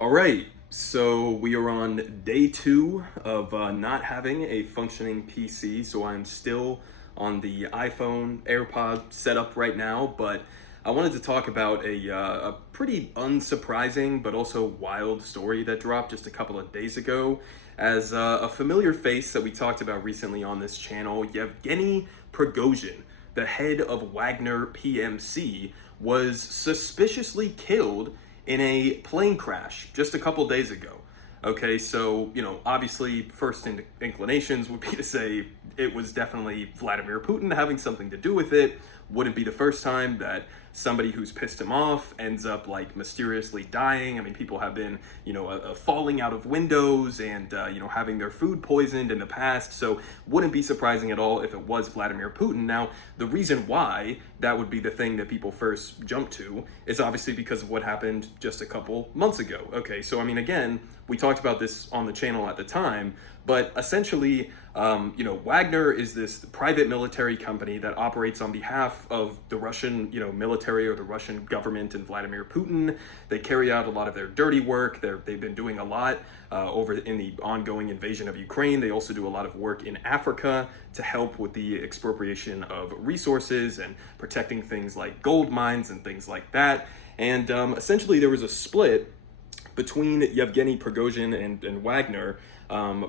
All right, so we are on day two of not having a functioning PC. So I'm still on the iPhone AirPod setup right now, but I wanted to talk about a pretty unsurprising but also wild story that dropped just a couple of days ago. As a familiar face that we talked about recently on this channel, Yevgeny Prigozhin, the head of Wagner PMC, was suspiciously killed in a plane crash just a couple days ago. Okay, so, obviously, first inclinations would be to say it was definitely Vladimir Putin having something to do with it. Wouldn't be the first time that somebody who's pissed him off ends up like mysteriously dying. I mean, people have been, falling out of windows and, having their food poisoned in the past. So wouldn't be surprising at all if it was Vladimir Putin. Now, the reason why that would be the thing that people first jump to is obviously because of what happened just a couple months ago. Okay, so I mean, again, we talked about this on the channel at the time, but essentially, Wagner is this private military company that operates on behalf of the Russian, military or the Russian government and Vladimir Putin. They carry out a lot of their dirty work. They've been doing a lot over in the ongoing invasion of Ukraine. They also do a lot of work in Africa to help with the expropriation of resources and protecting things like gold mines and things like that. And essentially, there was a split between Yevgeny Prigozhin and Wagner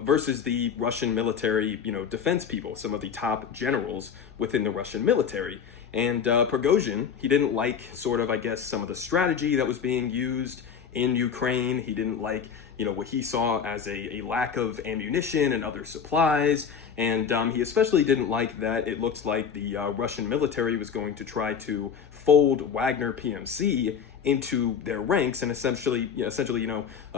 versus the Russian military, defense people, some of the top generals within the Russian military. And Prigozhin, he didn't like sort of, I guess, some of the strategy that was being used in Ukraine. He didn't like, what he saw as a lack of ammunition and other supplies. And he especially didn't like that it looked like the Russian military was going to try to fold Wagner PMC into their ranks and essentially,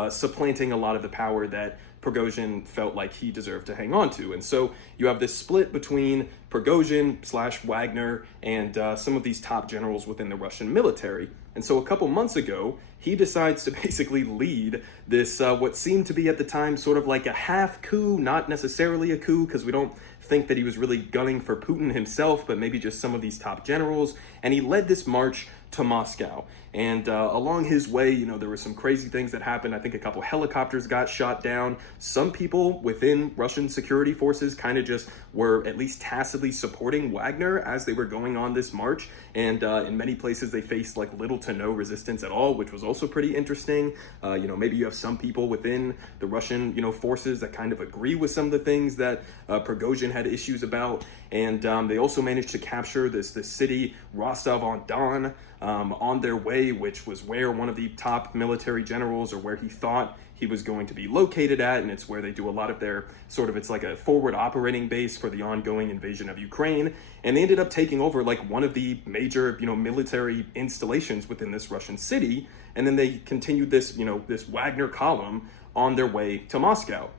supplanting a lot of the power that Prigozhin felt like he deserved to hang on to. And so you have this split between Prigozhin/Wagner and some of these top generals within the Russian military. And so a couple months ago, he decides to basically lead this, what seemed to be at the time sort of like a half coup, not necessarily a coup, because we don't think that he was really gunning for Putin himself, but maybe just some of these top generals. And he led this march to Moscow. And along his way, there were some crazy things that happened. I think a couple helicopters got shot down. Some people within Russian security forces kind of just were at least tacitly supporting Wagner as they were going on this march. And in many places, they faced like little to no resistance at all, which was also pretty interesting. Maybe you have some people within the Russian, forces that kind of agree with some of the things that Prigozhin had issues about. And they also managed to capture this city, Rostov-on-Don, on their way, which was where one of the top military generals, or where he thought he was going to be located at, and it's where they do a lot of their it's like a forward operating base for the ongoing invasion of Ukraine. And they ended up taking over like one of the major, military installations within this Russian city. And then they continued this, this Wagner column on their way to Moscow.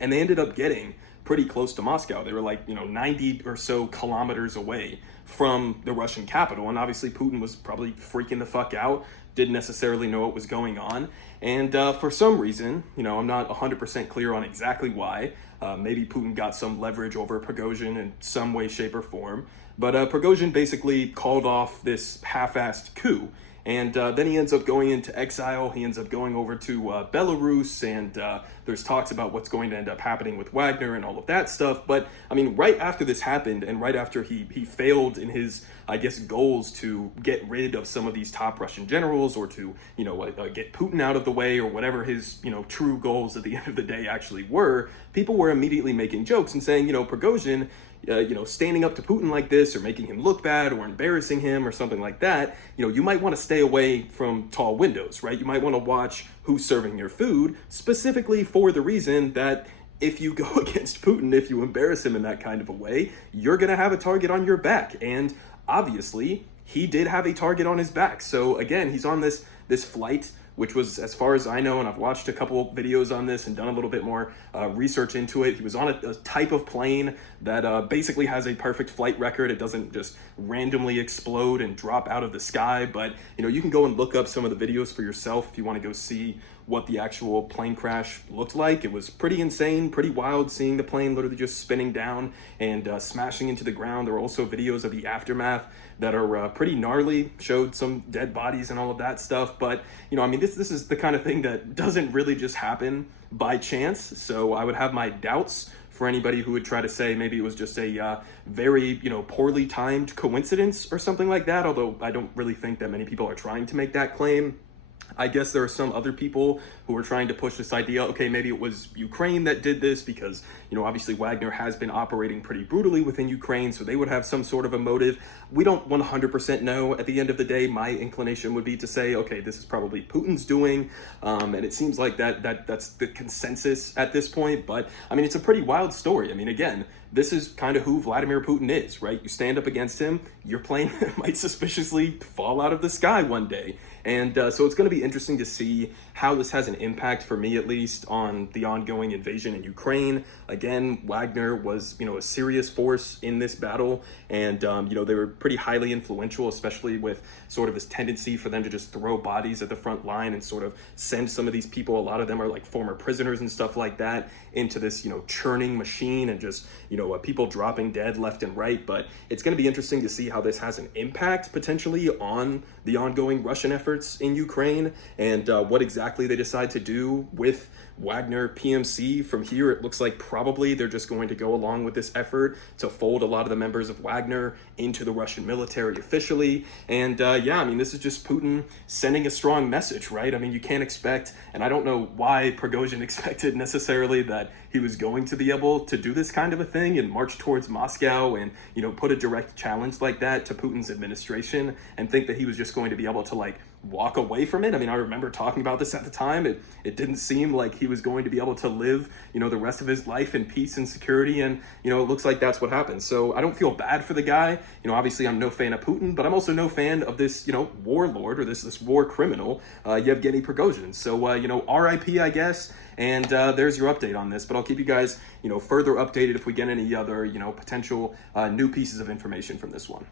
And they ended up getting pretty close to Moscow. They were like, 90 or so kilometers away from the Russian capital. And obviously Putin was probably freaking the fuck out, didn't necessarily know what was going on. And for some reason, I'm not 100% clear on exactly why. Maybe Putin got some leverage over Prigozhin in some way, shape, or form. But Prigozhin basically called off this half-assed coup. And then he ends up going into exile. He ends up going over to Belarus, and there's talks about what's going to end up happening with Wagner and all of that stuff. But I mean, right after this happened, and right after he failed in his, I guess, goals to get rid of some of these top Russian generals, or to, get Putin out of the way, or whatever his, true goals at the end of the day actually were, people were immediately making jokes and saying, Prigozhin, standing up to Putin like this, or making him look bad, or embarrassing him, or something like that, you might want to stay away from tall windows, right? You might want to watch who's serving your food, specifically for the reason that if you go against Putin, if you embarrass him in that kind of a way, you're going to have a target on your back. And obviously, he did have a target on his back. So again, he's on this flight, which was, as far as I know, and I've watched a couple videos on this and done a little bit more research into it. He was on a type of plane that basically has a perfect flight record. It doesn't just randomly explode and drop out of the sky. But, you can go and look up some of the videos for yourself if you want to go see what the actual plane crash looked like. It was pretty insane, pretty wild, seeing the plane literally just spinning down and smashing into the ground. There were also videos of the aftermath that are pretty gnarly, showed some dead bodies and all of that stuff. But, I mean, guess this is the kind of thing that doesn't really just happen by chance. So I would have my doubts for anybody who would try to say maybe it was just a very, poorly timed coincidence or something like that. Although I don't really think that many people are trying to make that claim. I guess there are some other people who are trying to push this idea, okay, maybe it was Ukraine that did this because, obviously Wagner has been operating pretty brutally within Ukraine, so they would have some sort of a motive. We don't 100% know. At the end of the day, my inclination would be to say, okay, this is probably Putin's doing, and it seems like that's the consensus at this point. But, it's a pretty wild story. Again, this is kind of who Vladimir Putin is, right? You stand up against him, your plane might suspiciously fall out of the sky one day. And so it's going to be interesting to see how this has an impact, for me at least, on the ongoing invasion in Ukraine. Again, Wagner was, a serious force in this battle, and, they were pretty highly influential, especially with sort of this tendency for them to just throw bodies at the front line and sort of send some of these people, a lot of them are like former prisoners and stuff like that, into this, churning machine and just, people dropping dead left and right. But it's going to be interesting to see how this has an impact potentially on the ongoing Russian efforts in Ukraine, and what exactly they decide to do with Wagner PMC from here. It looks like probably they're just going to go along with this effort to fold a lot of the members of Wagner into the Russian military officially. And this is just Putin sending a strong message, right? You can't expect, and I don't know why Prigozhin expected necessarily that he was going to be able to do this kind of a thing and march towards Moscow and, put a direct challenge like that to Putin's administration and think that he was just going to be able to walk away from it. I remember talking about this at the time. It didn't seem like he was going to be able to live, the rest of his life in peace and security. And, it looks like that's what happened. So I don't feel bad for the guy. Obviously I'm no fan of Putin, but I'm also no fan of this, warlord or this war criminal, Yevgeny Prigozhin. So, RIP, I guess. And there's your update on this, but I'll keep you guys, further updated if we get any other, potential new pieces of information from this one.